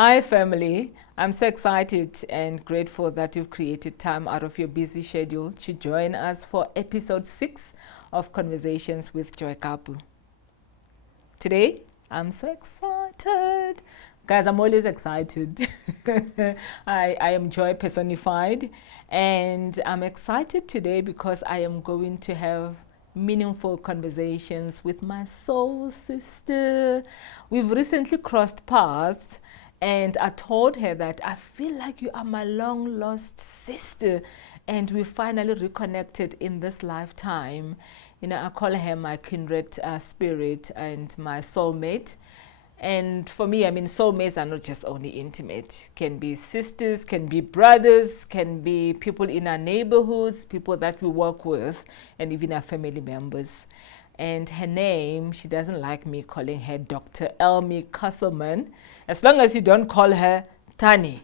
Hi family, I'm so excited and grateful that you've created time out of your busy schedule to join us for episode 6 of Conversations with Joy Kaapu. Today, I'm so excited. Guys, I'm always excited. I am joy personified, and I'm excited today because I am going to have meaningful conversations with my soul sister. We've recently crossed paths, and I told her that I feel like you are my long lost sister, and we finally reconnected in this lifetime. You know, I call her my kindred spirit and my soulmate. And for me, I mean, soulmates are not just only intimate. Can be sisters, can be brothers, can be people in our neighborhoods, people that we work with, and even our family members. And her name, she doesn't like me calling her Dr. Elmie Castleman, as long as you don't call her Tani.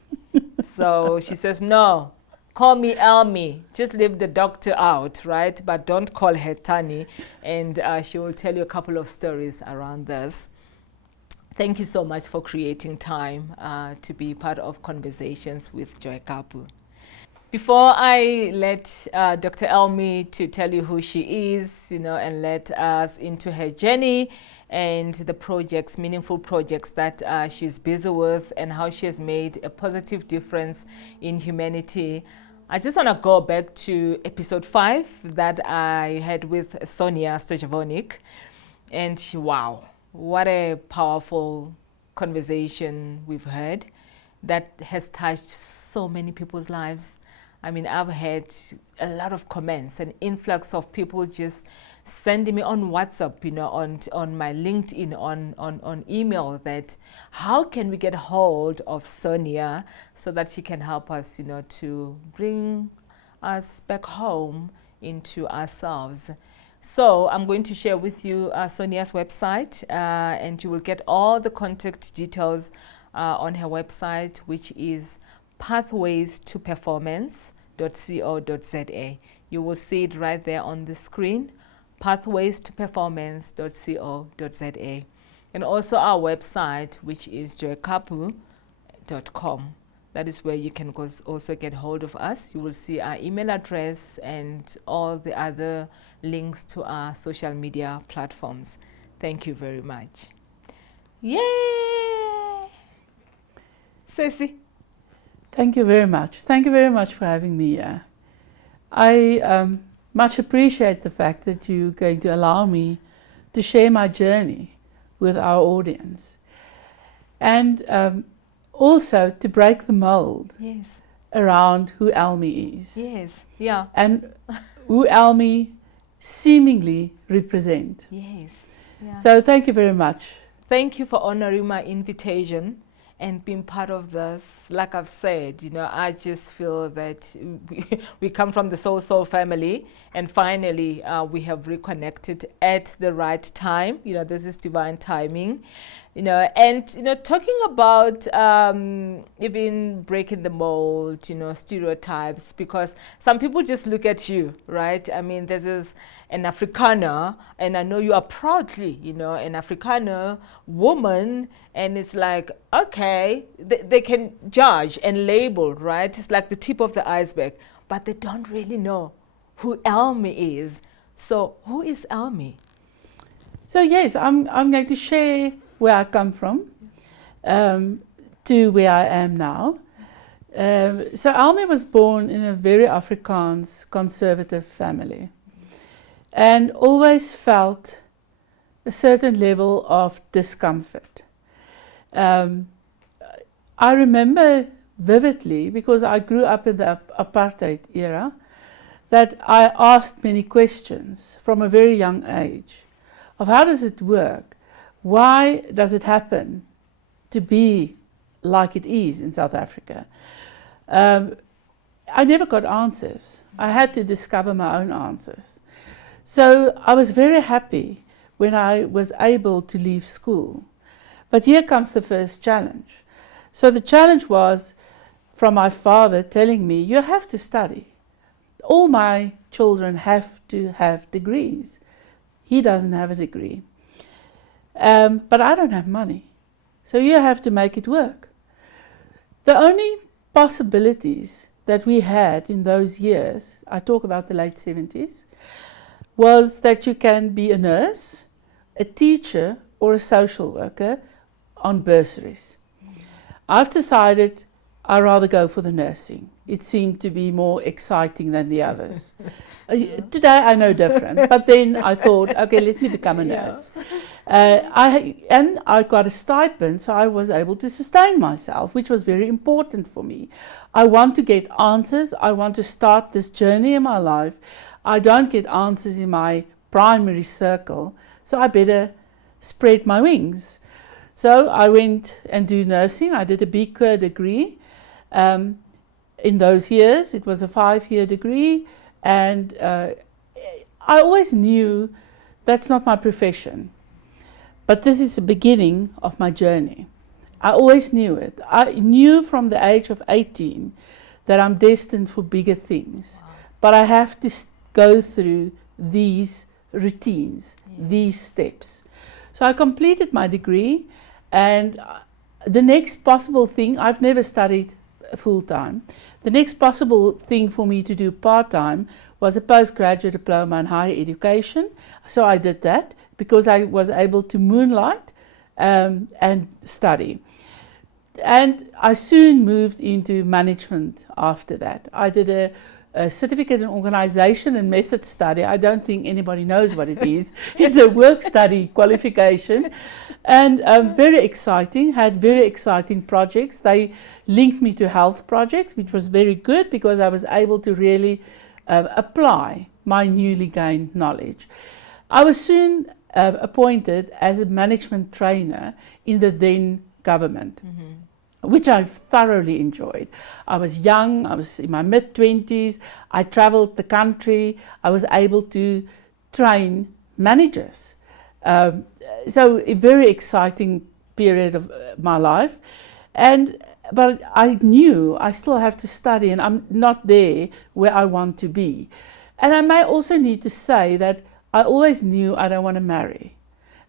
So she says, no, call me Elmie. Just leave the doctor out, right? But don't call her Tani. And she will tell you a couple of stories around this. Thank you so much for creating time to be part of Conversations with Joy Kaapu. Before I let Dr. Elmie to tell you who she is, you know, and let us into her journey and the projects, meaningful projects that she's busy with and how she has made a positive difference in humanity, I just want to go back to episode 5 that I had with Sonia Stojavonik. And wow, what a powerful conversation we've had that has touched so many people's lives. I mean, I've had a lot of comments, an influx of people just sending me on WhatsApp, you know, on my LinkedIn, on email, that how can we get hold of Sonia so that she can help us, you know, to bring us back home into ourselves. So I'm going to share with you Sonia's website, and you will get all the contact details on her website, which is pathwaystoperformance.co.za. You will see it right there on the screen, pathwaystoperformance.co.za. And also our website, which is joykaapu.com. That is where you can also get hold of us. You will see our email address and all the other links to our social media platforms. Thank you very much. Yay! Ceci. Thank you very much. Thank you very much for having me here. I much appreciate the fact that you're going to allow me to share my journey with our audience. And also to break the mold around who Elmie is. Yes, yeah. And who Elmie seemingly represent. Yes. Yeah. So thank you very much. Thank you for honoring my invitation and being part of this. Like I've said, you know, I just feel that we come from the soul family, and finally we have reconnected at the right time. You know, this is divine timing. You know, and, you know, talking about even breaking the mold, you know, stereotypes, because some people just look at you, right? I mean, this is an Afrikaner, and I know you are proudly, you know, an Afrikaner woman, and it's like, okay, they can judge and label, right? It's like the tip of the iceberg, but they don't really know who Elmie is. So who is Elmie? So yes, I'm going to share where I come from to where I am now. So Elmie was born in a very Afrikaans conservative family and always felt a certain level of discomfort. I remember vividly, because I grew up in the apartheid era, that I asked many questions from a very young age of how does it work? Why does it happen to be like it is in South Africa? I never got answers. I had to discover my own answers. So I was very happy when I was able to leave school. But here comes the first challenge. So the challenge was from my father telling me, you have to study. All my children have to have degrees. He doesn't have a degree. But I don't have money. So you have to make it work. The only possibilities that we had in those years, I talk about the late 70s, was that you can be a nurse, a teacher, or a social worker on bursaries. I've decided I'd rather go for the nursing. It seemed to be more exciting than the others. Today I know different, but then I thought, okay, let me become a nurse. I got a stipend, so I was able to sustain myself, which was very important for me. I want to get answers. I want to start this journey in my life. I don't get answers in my primary circle, so I better spread my wings. So I went and do nursing. I did a BCOO degree. In those years, it was a 5-year degree, and I always knew that's not my profession. But this is the beginning of my journey. I always knew it. I knew from the age of 18 that I'm destined for bigger things. Wow. But I have to go through these routines, these steps. So I completed my degree, and the next possible thing, I've never studied full-time. The next possible thing for me to do part-time was a postgraduate diploma in higher education. So I did that because I was able to moonlight and study. And I soon moved into management after that. I did a certificate in organization and method study. I don't think anybody knows what it is. It's a work study qualification. And very exciting, had very exciting projects. They linked me to health projects, which was very good because I was able to really apply my newly gained knowledge. I was soon appointed as a management trainer in the then government, which I thoroughly enjoyed. I was young, I was in my mid-20s, I traveled the country, I was able to train managers. So a very exciting period of my life. But I knew I still have to study, and I'm not there where I want to be. And I may also need to say that I always knew I don't want to marry.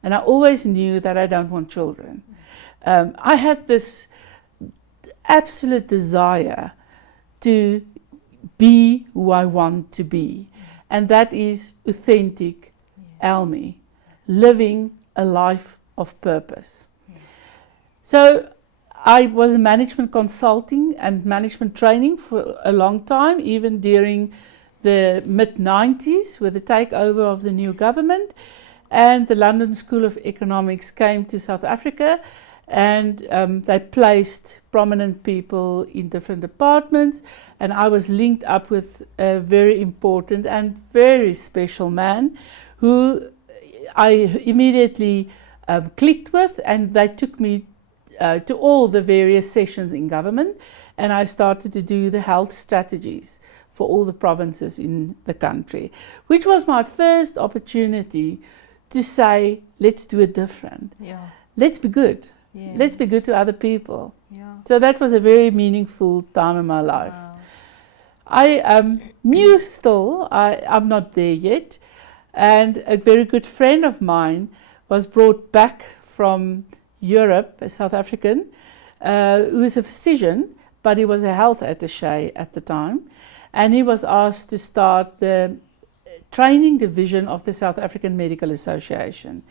And I always knew that I don't want children. I had this absolute desire to be who I want to be. And that is authentic Elmie, living a life of purpose. So I was a management consulting and management training for a long time, even during the mid-90s with the takeover of the new government. And the London School of Economics came to South Africa, and they placed prominent people in different departments, and I was linked up with a very important and very special man who I immediately clicked with, and they took me to all the various sessions in government, and I started to do the health strategies for all the provinces in the country, which was my first opportunity to say, let's do it different. Yeah. Let's be good. Yes. Let's be good to other people. Yeah. So that was a very meaningful time in my life. Wow. I knew still I'm not there yet, and a very good friend of mine was brought back from Europe, a South African, who is a physician, but he was a health attaché at the time, and he was asked to start the training division of the South African Medical Association.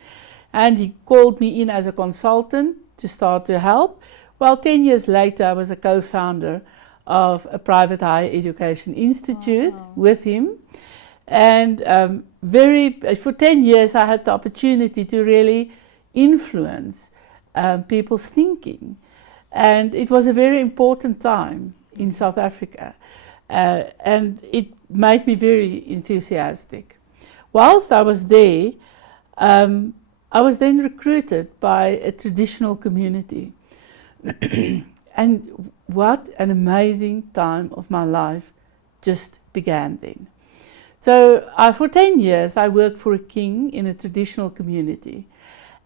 And he called me in as a consultant to start to help. Well, 10 years later, I was a co-founder of a private higher education institute with him. And for 10 years, I had the opportunity to really influence people's thinking. And it was a very important time in South Africa. And it made me very enthusiastic. Whilst I was there, I was then recruited by a traditional community. And what an amazing time of my life just began then. So for 10 years, I worked for a king in a traditional community.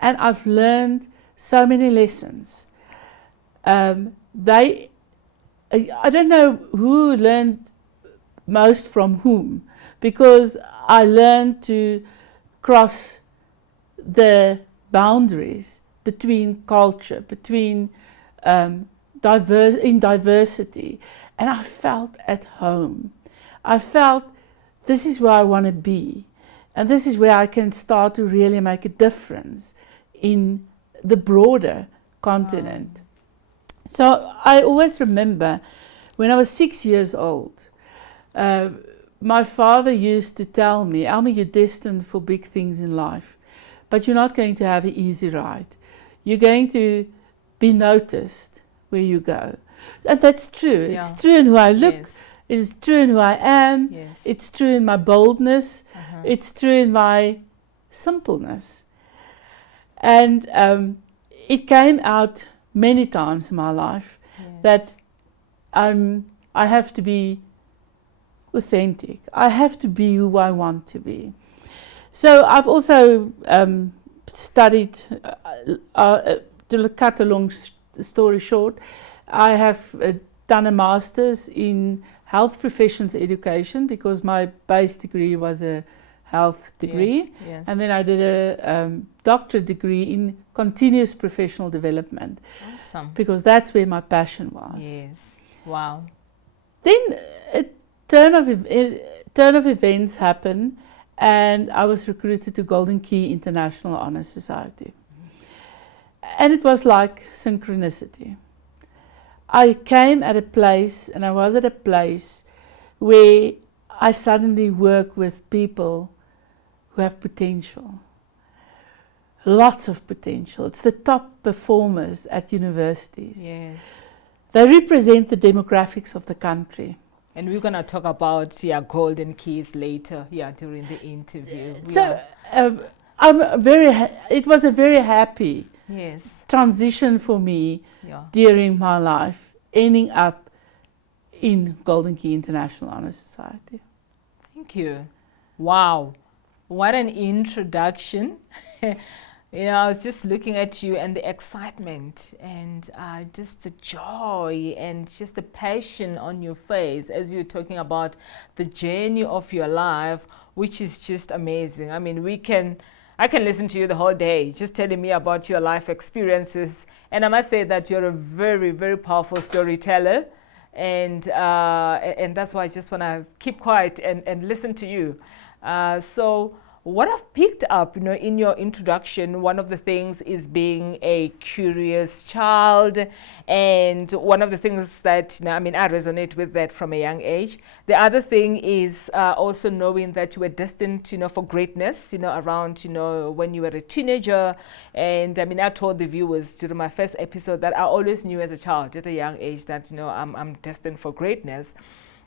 And I've learned so many lessons. I don't know who learned most from whom, because I learned to cross the boundaries between culture, between in diversity, and I felt at home. I felt this is where I want to be, and this is where I can start to really make a difference in the broader continent. So I always remember when I was 6 years old, my father used to tell me, Elmie, you're destined for big things in life, but you're not going to have an easy ride. You're going to be noticed where you go. And that's true. Yeah. It's true in who I look. Yes. It's true in who I am. Yes. It's true in my boldness. It's true in my simpleness. And it came out many times in my life that I have to be authentic. I have to be who I want to be. So I've also studied, to cut a long story short, I have done a master's in health professions education because my base degree was a health degree. Yes. And then I did a doctorate degree in continuous professional development. Awesome. Because that's where my passion was. Yes. Wow. Then a turn of events happened, and I was recruited to Golden Key International Honor Society. And it was like synchronicity. I came at a place, and I was at a place where I suddenly work with people who have potential. Lots of potential. It's the top performers at universities. Yes. They represent the demographics of the country. And we're going to talk about Golden Keys later, during the interview. So it was a very happy transition for me during my life, ending up in Golden Key International Honor Society. Thank you. Wow. What an introduction. I was just looking at you and the excitement and just the joy and just the passion on your face as you're talking about the journey of your life, which is just amazing. I mean, I can listen to you the whole day, just telling me about your life experiences. And I must say that you're a very, very powerful storyteller. And that's why I just want to keep quiet and listen to you. So what I've picked up, in your introduction, one of the things is being a curious child. And one of the things that, I resonate with that from a young age. The other thing is also knowing that you were destined, for greatness, around, when you were a teenager. And I told the viewers during my first episode that I always knew as a child at a young age that, I'm destined for greatness.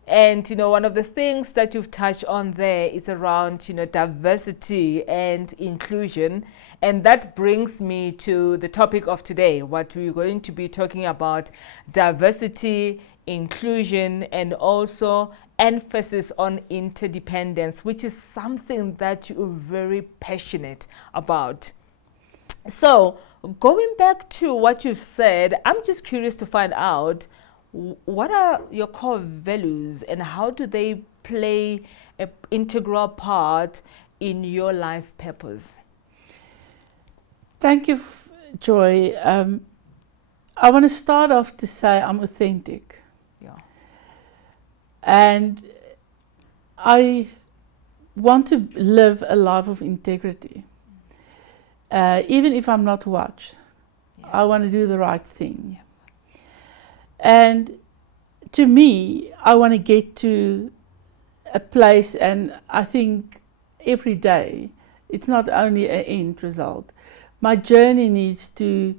And, one of the things that you've touched on there is around, diversity and inclusion. And that brings me to the topic of today, what we're going to be talking about: diversity, inclusion, and also emphasis on interdependence, which is something that you're very passionate about. So going back to what you've said, I'm just curious to find out, what are your core values and how do they play an integral part in your life purpose? Thank you, Joy. I want to start off to say I'm authentic. Yeah. And I want to live a life of integrity. Even if I'm not watched, I want to do the right thing. And to me, I want to get to a place, and I think every day, it's not only an end result. My journey needs to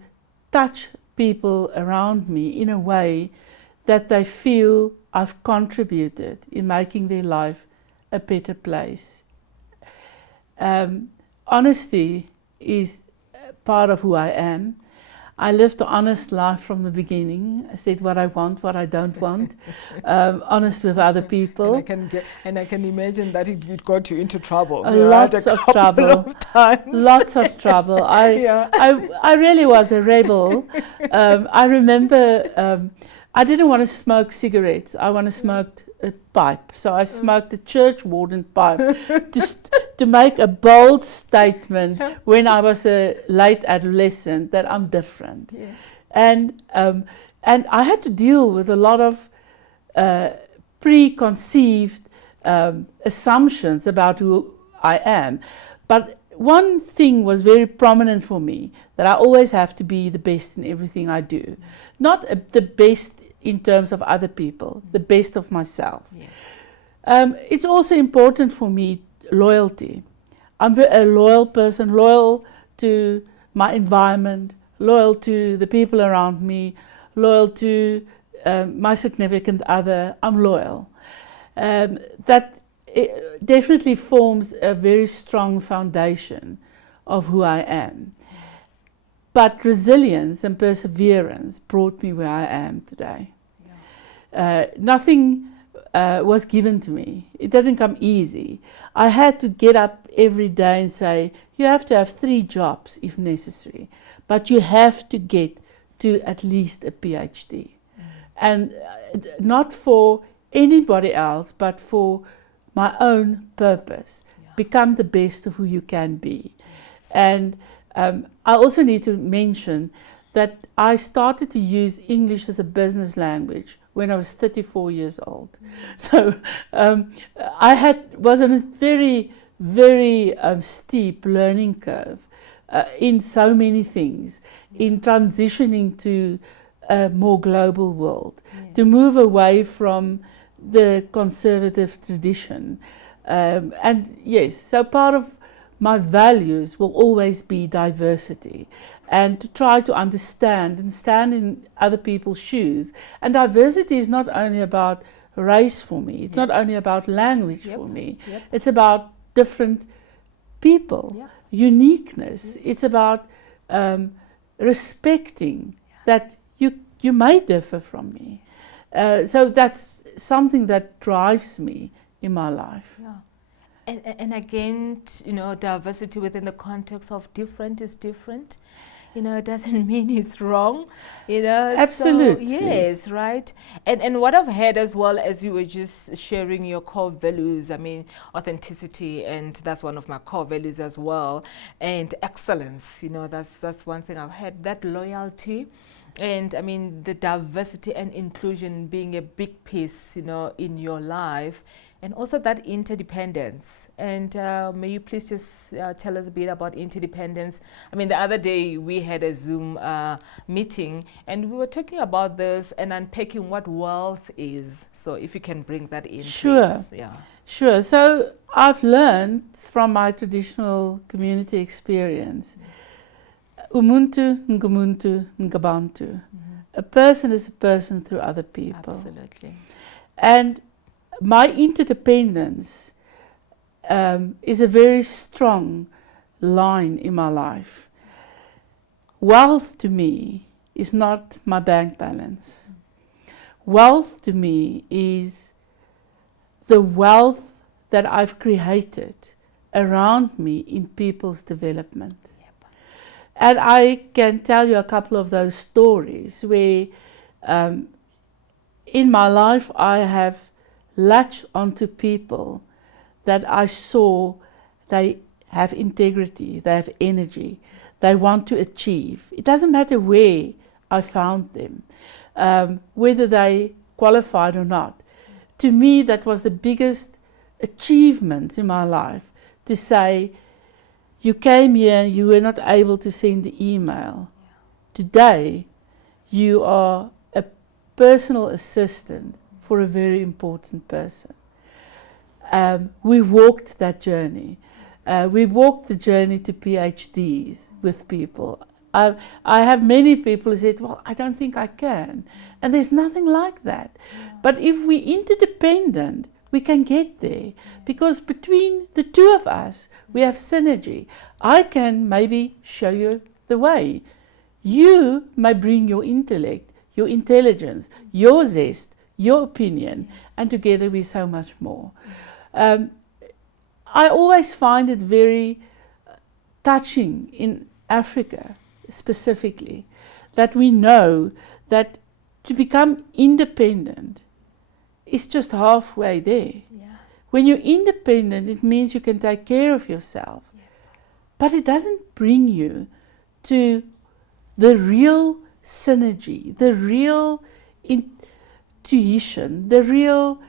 touch people around me in a way that they feel I've contributed in making their life a better place. Honesty is part of who I am. I lived an honest life from the beginning. I said what I want, what I don't want. Honest with other people. And I can imagine that it got you into trouble. Lots of trouble. Lots of trouble. I really was a rebel. I remember I didn't want to smoke cigarettes. I want to smoke a pipe. So I smoked a church warden pipe just to make a bold statement when I was a late adolescent that I'm different. Yes. And And I had to deal with a lot of preconceived assumptions about who I am. But one thing was very prominent for me, that I always have to be the best in everything I do. Not the best in terms of other people, the best of myself. Yeah. It's also important for me, loyalty. I'm a loyal person, loyal to my environment, loyal to the people around me, loyal to my significant other. I'm loyal. That definitely forms a very strong foundation of who I am. But resilience and perseverance brought me where I am today. Yeah. Nothing was given to me. It didn't come easy. I had to get up every day and say, you have to have 3 jobs if necessary, but you have to get to at least a PhD. And not for anybody else, but for my own purpose. Yeah. Become the best of who you can be. Yes. And I also need to mention that I started to use English as a business language when I was 34 years old. So I was on a very, very steep learning curve in so many things, in transitioning to a more global world, to move away from the conservative tradition. And yes, so part of my values will always be diversity, and to try to understand and stand in other people's shoes. And diversity is not only about race for me, it's not only about language for me, it's about different people, uniqueness. It's about respecting that you may differ from me. So that's something that drives me in my life. Yeah. And again, diversity within the context of different is different. It doesn't mean it's wrong. Absolutely. So, yes, right. And what I've heard as well, as you were just sharing your core values, I mean, authenticity, and that's one of my core values as well, and excellence. That's one thing I've heard. That loyalty. And I mean, the diversity and inclusion being a big piece, in your life, and also that interdependence. And may you please just tell us a bit about interdependence. I mean, the other day we had a Zoom meeting, and we were talking about this and unpacking what wealth is. So if you can bring that in, sure. Please. Yeah. Sure. So I've learned from my traditional community experience, Umuntu, Ngumuntu, Ngabantu. A person is a person through other people. Absolutely. And my interdependence is a very strong line in my life. Wealth to me is not my bank balance. Wealth to me is the wealth that I've created around me in people's development. And I can tell you a couple of those stories where in my life I have latched onto people that I saw they have integrity, they have energy, they want to achieve. It doesn't matter where I found them, whether they qualified or not. To me, that was the biggest achievement in my life, to say, you came here, you were not able to send the email. Today, you are a personal assistant for a very important person. We walked that journey. We walked the journey to PhDs with people. I have many people who said, well, I don't think I can. And there's nothing like that. But if we're interdependent, we can get there, because between the two of us, we have synergy. I can maybe show you the way. You may bring your intellect, your intelligence, your zest, your opinion, and together we're so much more. I always find it very touching in Africa specifically, that we know that to become independent is just halfway there. Yeah. When you're independent, it means you can take care of yourself. Yeah. But it doesn't bring you to the real synergy, the real intuition, the real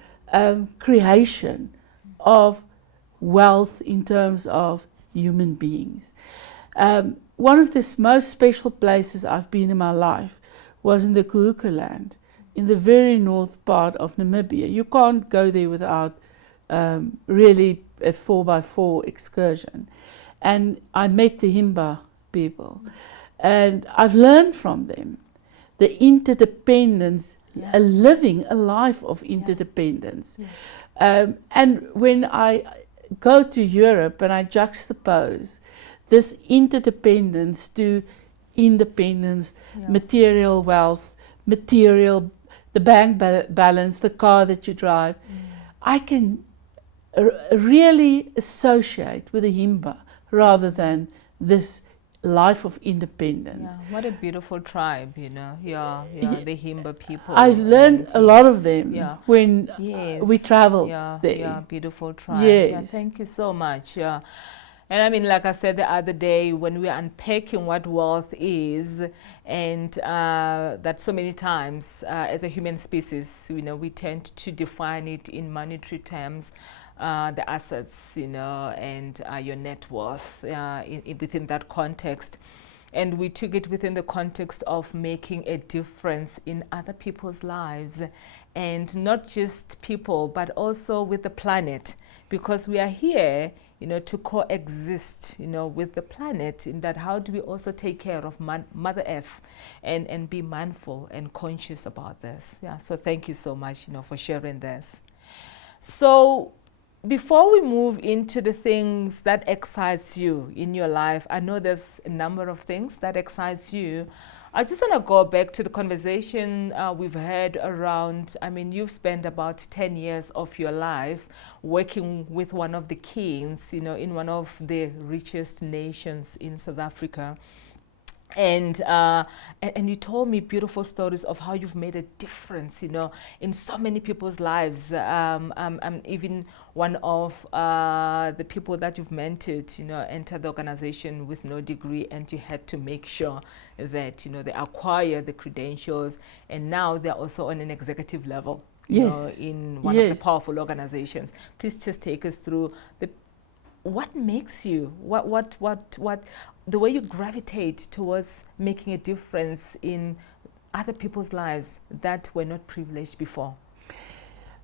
creation of wealth in terms of human beings. One of the most special places I've been in my life was in the Kuuku land, in the very north part of Namibia. You can't go there without really a 4x4 excursion. And I met the Himba people, and I've learned from them the interdependence, living a life of interdependence. Yes. And when I go to Europe and I juxtapose this interdependence to independence, material wealth, the bank balance, the car that you drive, I can really associate with the Himba rather than this life of independence. Yeah, what a beautiful tribe, you know. The Himba people. I learned a lot of them when Yes. we traveled there. Yeah, beautiful tribe. Yes. Yeah, thank you so much. Yeah. And I mean, like I said the other day, when we're unpacking what wealth is, and that so many times as a human species, you know, we tend to define it in monetary terms, the assets, you know, and your net worth within that context. And we took it within the context of making a difference in other people's lives, and not just people, but also with the planet, because we are here, you know, to coexist, you know, with the planet, in that how do we also take care of Mother Earth and be mindful and conscious about this. Yeah, so thank you so much, you know, for sharing this. So before we move into the things that excites you in your life, I know there's a number of things that excites you. I just want to go back to the conversation we've had around, I mean, you've spent about 10 years of your life working with one of the kings, you know, in one of the richest nations in South Africa. And you told me beautiful stories of how you've made a difference, you know, in so many people's lives. Even one of the people that you've mentored, you know, entered the organization with no degree, and you had to make sure that, you know, they acquire the credentials, and now they're also on an executive level, you know, in one of the powerful organizations. Please just take us through what makes you, the way you gravitate towards making a difference in other people's lives that were not privileged before.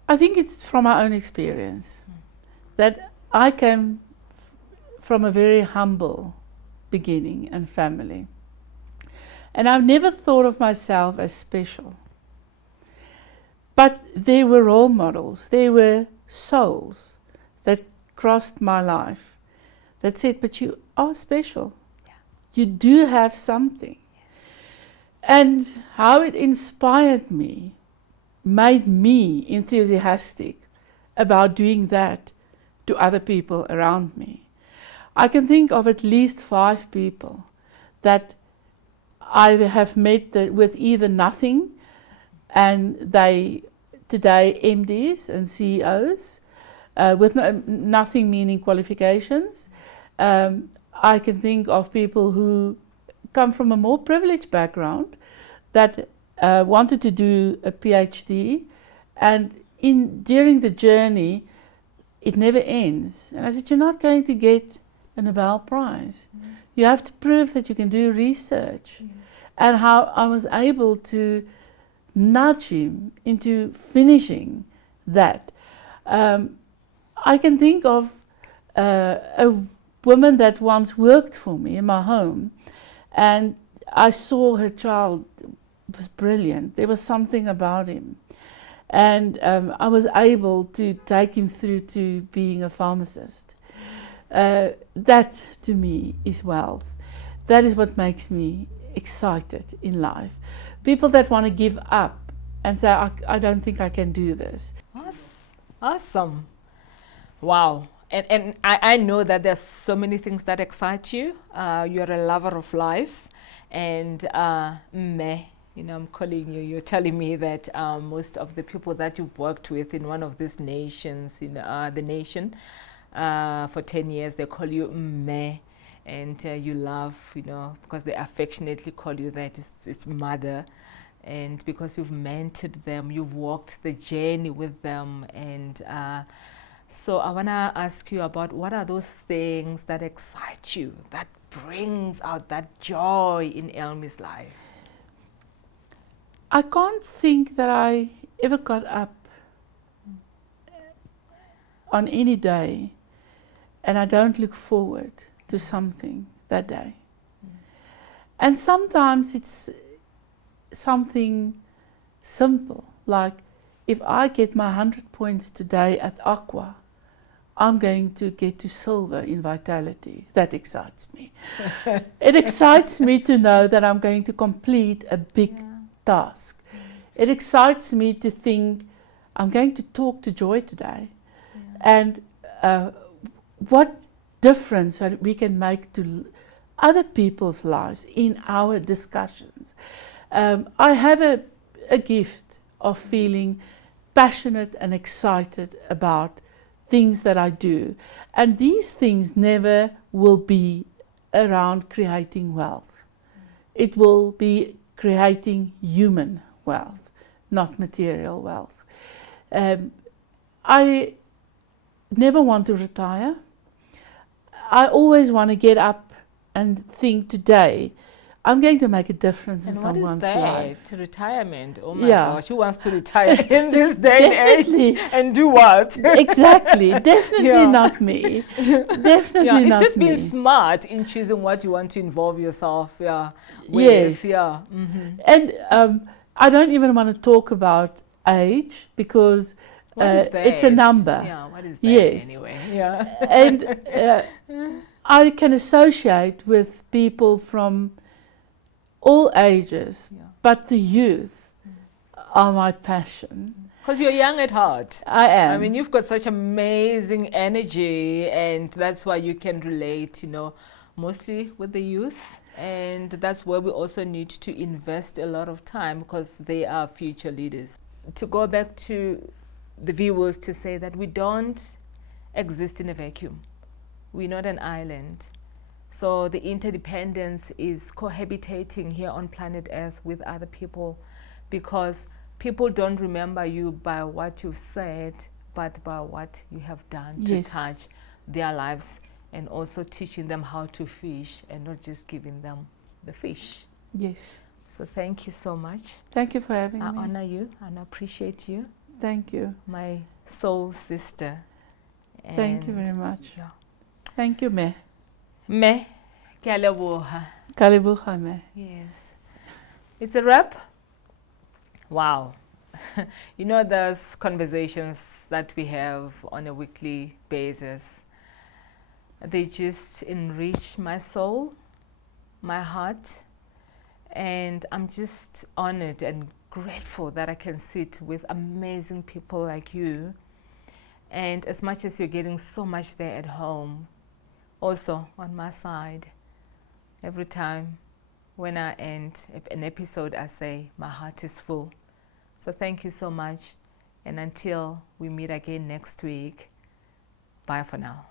I think it's from my own experience that I came from a very humble beginning and family. And I've never thought of myself as special. But there were role models, there were souls that crossed my life that said, but you are special. You do have something. And how it inspired me, made me enthusiastic about doing that to other people around me. I can think of at least 5 people that I have met with either nothing, and they today MDs and CEOs, with nothing meaning qualifications. I can think of people who come from a more privileged background that wanted to do a PhD, and during the journey it never ends. And I said, you're not going to get a Nobel Prize. You have to prove that you can do research. And how I was able to nudge him into finishing that. I can think of a woman that once worked for me in my home, and I saw her child was brilliant. There was something about him, and I was able to take him through to being a pharmacist. That to me is wealth. That is what makes me excited in life. People that want to give up and say, I don't think I can do this. Awesome. Wow. And I know that there's so many things that excite you. You're a lover of life. And you know, I'm calling you, you're telling me that most of the people that you've worked with in one of these nations, in the nation, for 10 years, they call you Mme. and you love, because they affectionately call you that, it's mother. And because you've mentored them, you've walked the journey with them. And so I want to ask you about what are those things that excite you, that brings out that joy in Elmie's life? I can't think that I ever got up on any day and I don't look forward to something that day. And sometimes it's something simple, like if I get my 100 points today at Aqua, I'm going to get to silver in Vitality. That excites me. It excites me to know that I'm going to complete a big task. It excites me to think I'm going to talk to Joy today, and what difference we can make to other people's lives in our discussions. I have a gift of feeling passionate and excited about things that I do, and these things never will be around creating wealth. It will be creating human wealth, not material wealth. I never want to retire. I always want to get up and think today, I'm going to make a difference in someone's life. And what is that? Retirement? Oh my Yeah. gosh, who wants to retire in this day and age and do what? Exactly, definitely not me. Definitely it's not just me. being smart in choosing what you want to involve yourself with. Yes. Yeah. And I don't even want to talk about age because What is that? it's a number. Yeah, what is that anyway? Yeah. And I can associate with people from all ages, but the youth are my passion. Because you're young at heart. I am. I mean, you've got such amazing energy, and that's why you can relate, mostly with the youth. And that's where we also need to invest a lot of time, because they are future leaders. To go back to the viewers, to say that we don't exist in a vacuum. We're not an island. So the interdependence is cohabitating here on planet Earth with other people, because people don't remember you by what you've said, but by what you have done to touch their lives, and also teaching them how to fish and not just giving them the fish. Yes. So thank you so much. Thank you for having me. I honor you and I appreciate you. Thank you. My soul sister. Thank you very much. Yeah. Thank you, Me. Me, ke a leboha. Ka leboga, Me. Yes. It's a wrap. Wow. Those conversations that we have on a weekly basis, they just enrich my soul, my heart, and I'm just honored and grateful that I can sit with amazing people like you. And as much as you're getting so much there at home, also on my side, every time when I end an episode, I say my heart is full. So thank you so much, and until we meet again next week, bye for now.